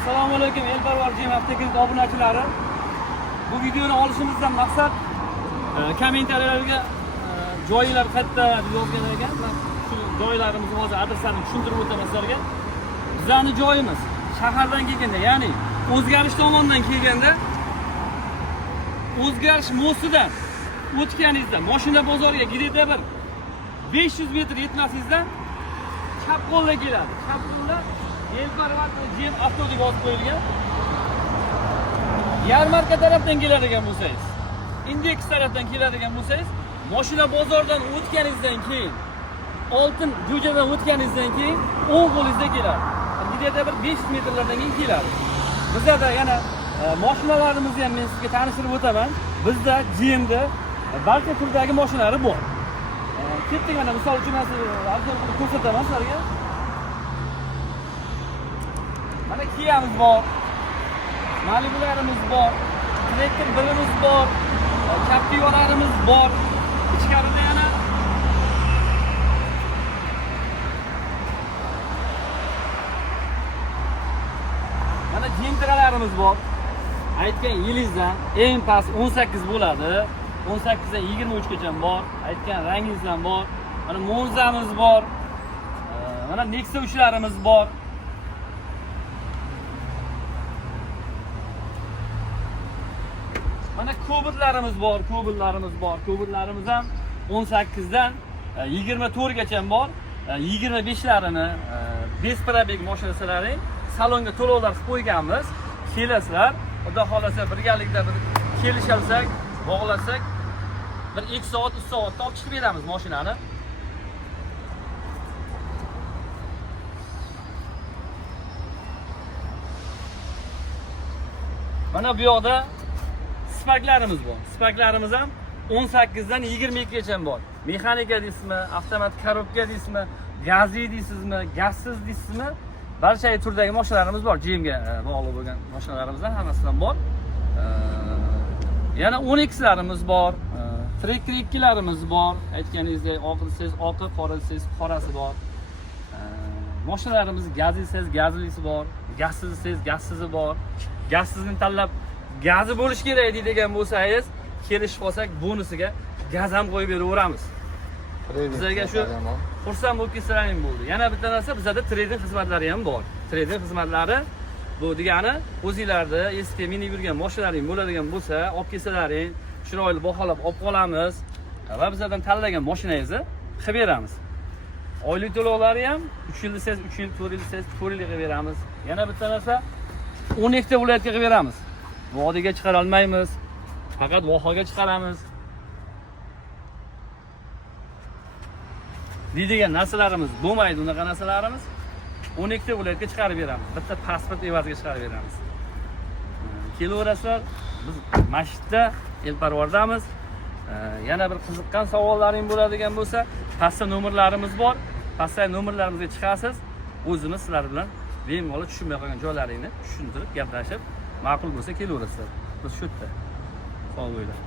Assalomu alaykum Elparvar Jim Avtokiz obunachilari. Bu videoni olishimizdan maqsad kommentariyalarga joylar qayerda yozgan ekan. Men shu joylarimizni hozir adreslarni tushuntirib o'taman sizlarga. Bizning joyimiz shahardan kelganda, ya'ni o'zgarish tomonidan kelganda, o'zgarish mostidan o'tganingizda, mashina bozoriga gidida bir 500 metr yetmasingizdan chap qo'lga keladi. Chap qo'lda Elparvar Jim Avto deb yozib qo'yilgan. Yarmarka tarafdan keladigan bo'lsangiz, Indeks tarafdan keladigan bo'lsangiz, mashina bozordan o'tganingizdan keyin, oltin jo'jadan o'tganingizdan keyin o'ng qo'lingizda keladi. Gidida bir 500 metrlardan keyin keladi. Bizda yana mashinalarimizni ham men sizga tanishtirib o'taman. Bizda Jimda barcha turdagi mashinalari bor. Ketdik, ana misol uchun men sizlarga ko'rsataman sizlarga. Mana Kia'miz bor, Malibularimiz bor, Tracker 1'imiz bor, Captivalarimiz bor. Ichkarida yana mana Gentralarimiz bor. Aytgan yilingizdan eng past 18 bo'ladi. 18 dan 23 gacha bor. Aytgan rangingizdan bor. Mana Monza'miz bor. Mana Nexia 3'larimiz bor. Mana Cobalt bor, Cobalt ham 18 dan 24 gacha bor. 25'larini besprabeg mashinalari salonga to'lovlar qilib qo'yganmiz. Kelasizlar, xudo xolasa birgalikda bir kelishalsak, bog'lasak, bir 2 soat, 3 soatda olib chiqib beramiz mashinani. Mana bu yoqda Spaklarimiz bor. Spaklarimiz ham 18 dan 22 gacha bor. Mexanika deysizmi, avtomat korobka deysizmi, gazli deysizmi, gazsiz deysizmi? Barcha turdagi mashinalarimiz bor. Jimga bog'liq bo'lgan mashinalarimizdan hammasidan bor. Yana 12'larimiz bor, Tracker 2'larimiz bor. Aytganingizdek, oqi desangiz oqi, qora desangiz qorasi bor. Mashinalarimiz gazli desangiz gazlisi bor, gazsiz desangiz gazsizi bor. Gazsizni tanlab gazi bo'lish kerak deydigan bo'lsangiz, kelishib qolsak bonusiga gaz ham qo'yib beraveramiz. Bizlarga shu xursand bo'lib ketsalaring bo'ldi. Yana bitta narsa, bizda trading xizmatlari ham bor. Trading xizmatlari bu degani o'zingizlarda eski minib yurgan mashinalaring bo'ladigan bo'lsa, olib kelsalaring, chiroyli baholab olib qolamiz va bizlardan tanlagan mashinangizni qilib beramiz. Oylik to'lovlari ham 3 yil desangiz 3 yil, 4 yil desangiz 4 yil qilib beramiz. Yana bitta narsa, 12 ta viloyatga qilib beramiz. Vodiyga chiqara olmaymiz. Faqat vohaga chiqaramiz. Deydigan narsalarimiz bo'lmaydi, unaqa narsalarimiz 12 ta viloyatga chiqarib beramiz. Bitta pasport evaziga chiqarib beramiz. Kelaverasizlar, biz masjidda Elparvardamiz. Yana bir qiziqqan savollaring bo'ladigan bo'lsa, pastda nomerlarimiz bor. Pastda nomerlarimizga chiqasiz. O'zimiz sizlar bilan bemalol tushunmay qolgan joylaringni tushuntirib, gaplashib, ma'qul bo'lsa kelaverasizlar. Biz shu yerda. Sog' bo'linglar.